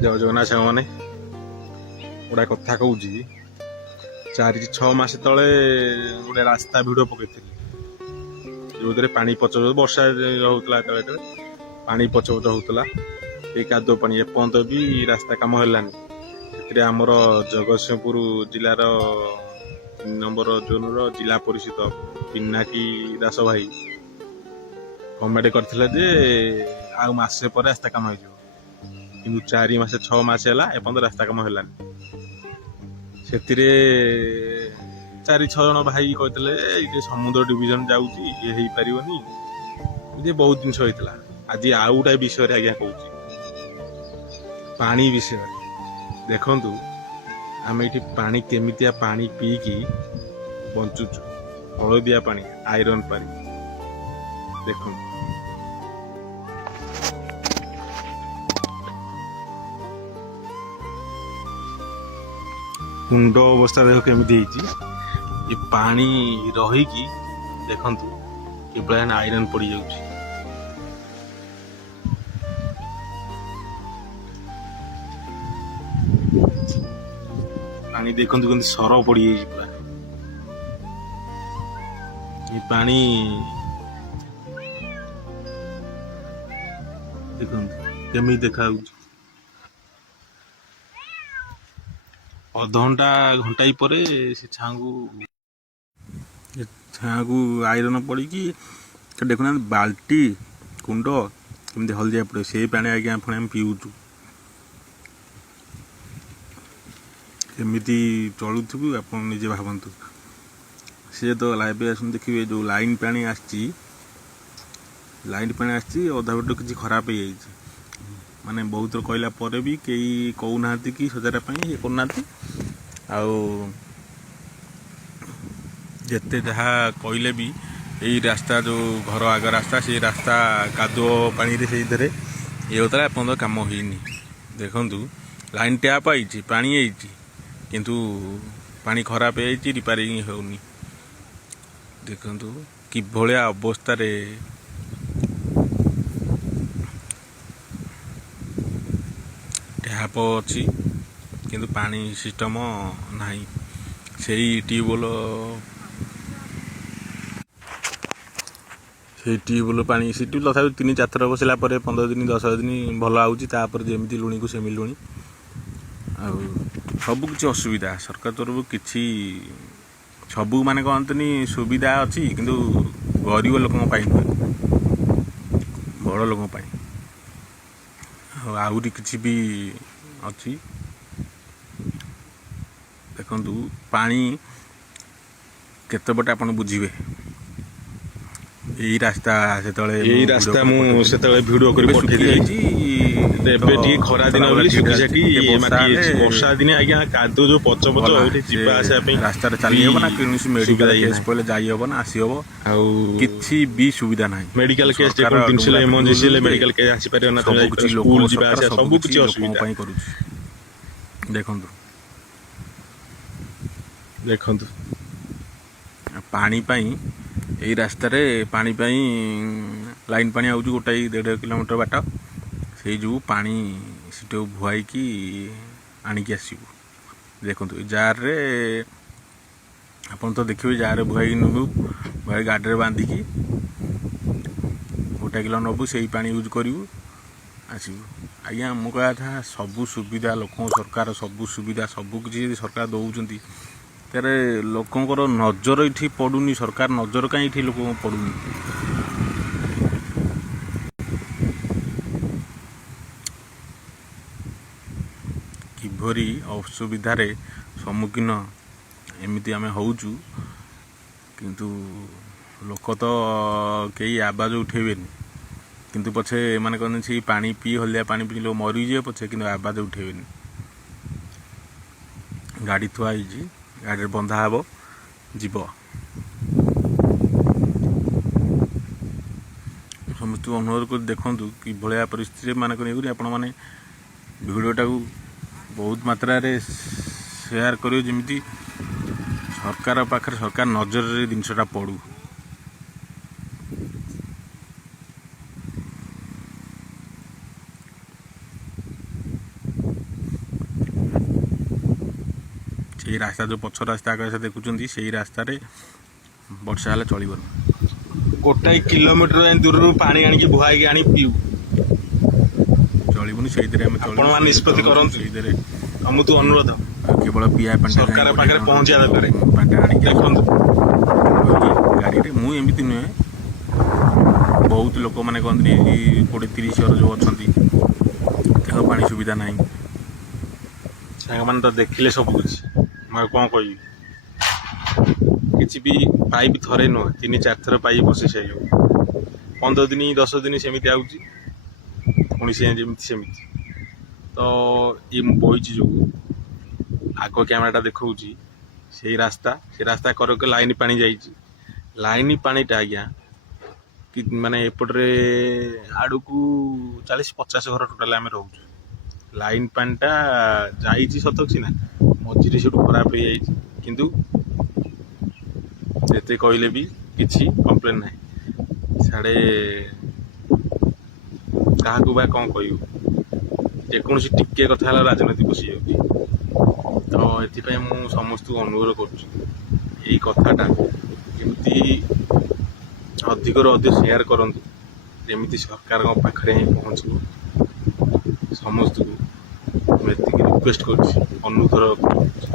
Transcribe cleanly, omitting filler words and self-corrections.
ଜୟ ଜଗନ୍ନାଥ ସାଙ୍ଗମାନେ ଗୋଟେ କଥା କହୁଛି 4-6 ମାସ ତଳେ ଗୋଟେ ରାସ୍ତା ଭିଡ଼ିଓ ପକେଇଥିଲି ଯେଉଁଥିରେ ପାଣି ପଚ ବର୍ଷା ହେଉଥିଲା ଯେତେବେଳେ ପାଣି ପଚପଚ ହେଉଥିଲା ଏଇ କାଦୁଅ ପାଣି ଏପର୍ଯ୍ୟନ୍ତ ବି ରାସ୍ତା କାମ ହେଲାନି। ସେଥିରେ ଆମର ଜଗତସିଂହପୁର ଜିଲ୍ଲାର 3 ନମ୍ବର ଜୋନ୍ର ଜିଲ୍ଲା ପରିଷଦ ପିନାକୀ ଦାସ ଭାଇ କମେଣ୍ଟ କରିଥିଲେ ଯେ ଆଉ ମାସେ ପରେ ରାସ୍ତା କାମ ହେଇଯିବ, କିନ୍ତୁ 4-6 ମାସ ହେଲା ଏପର୍ଯ୍ୟନ୍ତ ରାସ୍ତା କାମ ହେଲାନି। ସେଥିରେ 4-6 ଜଣ ଭାଇ କହିଥିଲେ ଏଇଠି ସମୁଦ୍ର ଡିଭିଜନ ଯାଉଛି ଇଏ ହେଇପାରିବନି, ଯେ ବହୁତ ଜିନିଷ ହେଇଥିଲା। ଆଜି ଆଉ ଗୋଟେ ବିଷୟରେ ଆଜ୍ଞା କହୁଛି, ପାଣି ବିଷୟରେ। ଦେଖନ୍ତୁ ଆମେ ଏଠି ପାଣି କେମିତିଆ ପାଣି ପିଇକି ବଞ୍ଚୁଛୁ, ହଳଦିଆ ପାଣି, ଆଇରନ୍ ପାଣି। ଦେଖନ୍ତୁ କୁଣ୍ଡ ଅବସ୍ଥା ଦେଖ କେମିତି ହେଇଛି, ଏ ପାଣି ରହିକି ଦେଖନ୍ତୁ କିଭଳିଆ ଆଇରନ୍ ପଡ଼ିଯାଉଛି। ପାଣି ଦେଖନ୍ତୁ କେମିତି ସର ପଡ଼ିଯାଇଛି ପୁରା। ଏ ପାଣି ଦେଖନ୍ତୁ କେମିତି ଦେଖାଯାଉଛି। ଅଧଘଣ୍ଟା ଘଣ୍ଟାଇ ପରେ ସେ ଛାଙ୍କୁ ଆଇରନ୍ ପଡ଼ିକି ଦେଖୁନାହାନ୍ତି ବାଲ୍ଟି କୁଣ୍ଡ କେମିତି ହଳଦିଆ ପଡ଼ିବ। ସେଇ ପାଣି ଆଜ୍ଞା ପୁଣି ଆମେ ପିଉଛୁ। କେମିତି ଚଳୁଥିବୁ ଆପଣ ନିଜେ ଭାବନ୍ତୁ। ସିଏ ତ ଏବେ ଆସନ୍ତୁ ଦେଖିବେ ଯେଉଁ ଲାଇନ୍ ପାଣି ଆସିଛି ଅଧା ବାଟ କିଛି ଖରାପ ହେଇଯାଇଛି, ମାନେ ବହୁତ କହିଲା ପରେ ବି କେହି କହୁନାହାନ୍ତି କି ସଜାଡ଼ିବା ପାଇଁ ଇଏ କରୁନାହାନ୍ତି। ଆଉ ଯେତେ ଯାହା କହିଲେ ବି ଏଇ ରାସ୍ତା ଯେଉଁ ଘର ଆଗ ରାସ୍ତା, ସେଇ ରାସ୍ତା କାଦୁଅ ପାଣିରେ ସେଇଥିରେ ଇଏ ହେଉଥିଲା, ଏପର୍ଯ୍ୟନ୍ତ କାମ ହେଇନି। ଦେଖନ୍ତୁ ଲାଇନ୍ ଟ୍ୟାପ୍ ଆଇଛି, ପାଣି ହେଇଛି, କିନ୍ତୁ ପାଣି ଖରାପ ହେଇଯାଇଛି, ରିପାରିଂ ହେଉନି। ଦେଖନ୍ତୁ କିଭଳିଆ ଅବସ୍ଥାରେ ଟ୍ୟାପ୍ ଅଛି କିନ୍ତୁ ପାଣି ସିଷ୍ଟମ ନାହିଁ। ସେଇ ଟ୍ୟୁବୱେଲ୍ ପାଣି ସେଠି ତଥାପି 3-4 ଥର ବସିଲା ପରେ 15 ଦିନ 10 ଦିନ ଭଲ ଆଉଛି, ତାପରେ ଯେମିତି ଲୁଣିକୁ ସେମିତି ଲୁଣି। ଆଉ ସବୁ କିଛି ଅସୁବିଧା ସରକାର ତରଫରୁ, କିଛି ସବୁ ମାନେ କହନ୍ତନି ସୁବିଧା ଅଛି, କିନ୍ତୁ ଗରିବ ଲୋକଙ୍କ ପାଇଁ ନୁହେଁ, ବଡ଼ ଲୋକଙ୍କ ପାଇଁ। ଆଉ ଆହୁରି କିଛି ବି ଅଛି। ଦେଖନ୍ତୁ ପାଣି କେତେ ପଟେ ଆପଣ ବୁଝିବେ। ଏଇ ରାସ୍ତା ସେତେବେଳେ ଭିଡ଼ିଓ କରି ପଠେଇଥିଲି। ଏବେ ଟିକେ ଖରା ଦିନ ବୋଲି ଶୁଖି ଶାଖି ମାଟି ହେଇଛି। ବର୍ଷା ଦିନେ ଆଜ୍ଞା କାଦୁଅ ଯୋଉ ପଚ ଏଠି ଯିବା ଆସିବା ପାଇଁ ରାସ୍ତାରେ ଚାଲି ହେବ ନା, କୌଣସି ମେଡ଼ିକାଲ କେସ୍ ପଡ଼ିଲେ ଯାଇ ହେବ ନା ଆସି ହେବ, ଆଉ କିଛି ବି ସୁବିଧା ନାହିଁ। ମେଡ଼ିକାଲ କେସ୍ ଯେକୌଣସି ଜିନିଷ ଏମର୍ଜେନ୍ସି ହେଲେ ମେଡ଼ିକାଲ କେସ୍ ଆସିପାରିବ ନା, ସବୁ କିଛି ସ୍କୁଲ ଲୋକଙ୍କ ଯିବା ସରକାର ଆସିବା ସବୁ କିଛି ଲୋକଙ୍କ ଅସୁବିଧା। ପାଇଁ କରୁଛି। ଦେଖନ୍ତୁ ପାଣି ପାଇଁ ଏଇ ରାସ୍ତାରେ ପାଣି ପାଇଁ ଲାଇନ୍ ପାଣି ଆଉଛି 1.5 କିଲୋମିଟର ବାଟ। ସେଇ ଯୋଗୁଁ ପାଣି ସେଠୁ ଭୁଆଇକି ଆଣିକି ଆସିବୁ। ଦେଖନ୍ତୁ ଏ ଜାର୍ରେ ଆପଣ ତ ଦେଖିବେ, ଜାର୍ରେ ଭୁଆଇକି ନେବୁ, ଭୁଆଇ ଗାଡ଼ିରେ ବାନ୍ଧିକି 1 କିଲୋ ନେବୁ, ସେଇ ପାଣି ୟୁଜ୍ କରିବୁ, ଆସିବୁ। ଆଜ୍ଞା ମୁଁ କହିବା କଥା, ସବୁ ସୁବିଧା ଲୋକଙ୍କ ସରକାର, ସବୁ ସୁବିଧା ସବୁ କିଛି ଯଦି ସରକାର ଦେଉଛନ୍ତି, ત્યારે ଲୋକଙ୍କର ନଜର ଏଠି ପଡ଼ୁନି। ସରକାର ନଜର କାହିଁ ଏଠି ଲୋକଙ୍କୁ ପଡ଼ୁନି? କିଭଳି ଅସୁବିଧାରେ ସମ୍ମୁଖୀନ ଏମିତି ଆମେ ହେଉଛୁ, କିନ୍ତୁ ଲୋକ ତ କେହି ଆବାଜ ଉଠେଇବେନି। କିନ୍ତୁ ପଛେ ଏମାନେ କହନ୍ତି ସେଇ ପାଣି ପିଇ, ହଳଦିଆ ପାଣି ପିଇ ଲୋକ ମରିଯିବେ ପଛେ, କିନ୍ତୁ ଆବାଜ ଉଠେଇବେନି। ଗାଡ଼ି ଥୁଆ ହେଇଛି, ଗାଡ଼ିରେ ବନ୍ଧା ହେବ, ଯିବ। ସମସ୍ତଙ୍କୁ ଅନୁରୋଧ କରି ଦେଖନ୍ତୁ କିଭଳିଆ ପରିସ୍ଥିତିରେ ନେଇକରି ଆପଣମାନେ ଭିଡ଼ିଓଟାକୁ ବହୁତ ମାତ୍ରାରେ ସେୟାର କରିବେ, ଯେମିତି ସରକାର ପାଖରେ, ସରକାର ନଜରରେ ଜିନିଷଟା ପଡ଼ୁ। ସେଇ ରାସ୍ତା ଯେଉଁ ପଛ ରାସ୍ତା ଆକାଶ ଦେଖୁଛନ୍ତି ସେଇ ରାସ୍ତାରେ ବର୍ଷା ହେଲେ ଚଳିବନି। ଗୋଟାଏ କିଲୋମିଟର ଯାଏଁ ଦୂରରୁ ପାଣି ଆଣିକି ବୁହାଇକି ଆଣି ପିଇବୁ। ଚଳିବନି, ସେଇଥିରେ ଆମେ ଚଳିବୁ। ଆପଣମାନେ ନିଷ୍ପତ୍ତି କରନ୍ତୁ। ସେଇଥିରେ ଆମକୁ ଅନୁରୋଧ କେବଳ ପିଇବା ପାଣିଟା ସରକାର ପାଖରେ ପହଞ୍ଚିବା ଦରକାର। ପାଣିଟା ଆଣିକି ଦେଖନ୍ତୁ ଗାଡ଼ିରେ। ମୁଁ ଏମିତି ନୁହେଁ, ବହୁତ ଲୋକମାନେ କହନ୍ତି 20-30 ଘର ଯେଉଁ ଅଛନ୍ତି ତାଙ୍କ ପାଣି ସୁବିଧା ନାହିଁ। ସାଙ୍ଗମାନେ ତ ଦେଖିଲେ ସବୁ କିଛି, ମୁଁ ଆଉ କ'ଣ କହିବି। କିଛି ବି ପାଇପ୍ ଥରେ ନୁହଁ 3-4 ଥର ପାଇପ୍ ବସେଇ ସାରିଲେଣି। 15 ଦିନ 10 ଦିନ ସେମିତି ଆଉଛି, ପୁଣି ସେ ଯେମିତି ସେମିତି। ତ ଇଏ ମୁଁ ବଇଛି ଯୋଉ ଆଗ କ୍ୟାମେରାଟା ଦେଖାଉଛି ସେଇ ରାସ୍ତା, ସେ ରାସ୍ତା କରକେ ଲାଇନ୍ ପାଣି ଯାଇଛି। ଲାଇନ୍ ପାଣିଟା ଆଜ୍ଞା କି ମାନେ ଏପଟରେ ଆଡ଼କୁ 40-50 ଘର ଟୋଟାଲ୍ ଆମେ ରହୁଛୁ। ଲାଇନ୍ ପାଣିଟା ଯାଇଛି ସତ ସିନା, ମଝିରେ ସେଠୁ ଖରାପ ହେଇଯାଇଛି, କିନ୍ତୁ ଯେତେ କହିଲେ ବି କିଛି କମ୍ପ୍ଲେନ୍ ନାହିଁ। ସାଡ଼େ କାହାକୁ ବା କ'ଣ କହିବୁ, ଯେକୌଣସି ଟିକିଏ କଥା ହେଲା ରାଜନୀତି ପଶିଯାଉଛି। ତ ଏଥିପାଇଁ ମୁଁ ସମସ୍ତଙ୍କୁ ଅନୁରୋଧ କରୁଛି ଏଇ କଥାଟା କେମିତି ଅଧିକରୁ ଅଧିକ ସେୟାର କରନ୍ତୁ, ଯେମିତି ସରକାରଙ୍କ ପାଖରେ ହିଁ ପହଞ୍ଚିବ। ସମସ୍ତଙ୍କୁ ମୁଁ ଏତିକି ରିକ୍ୱେଷ୍ଟ କରୁଛି, ଅନୁରୋଧ କରୁଛି।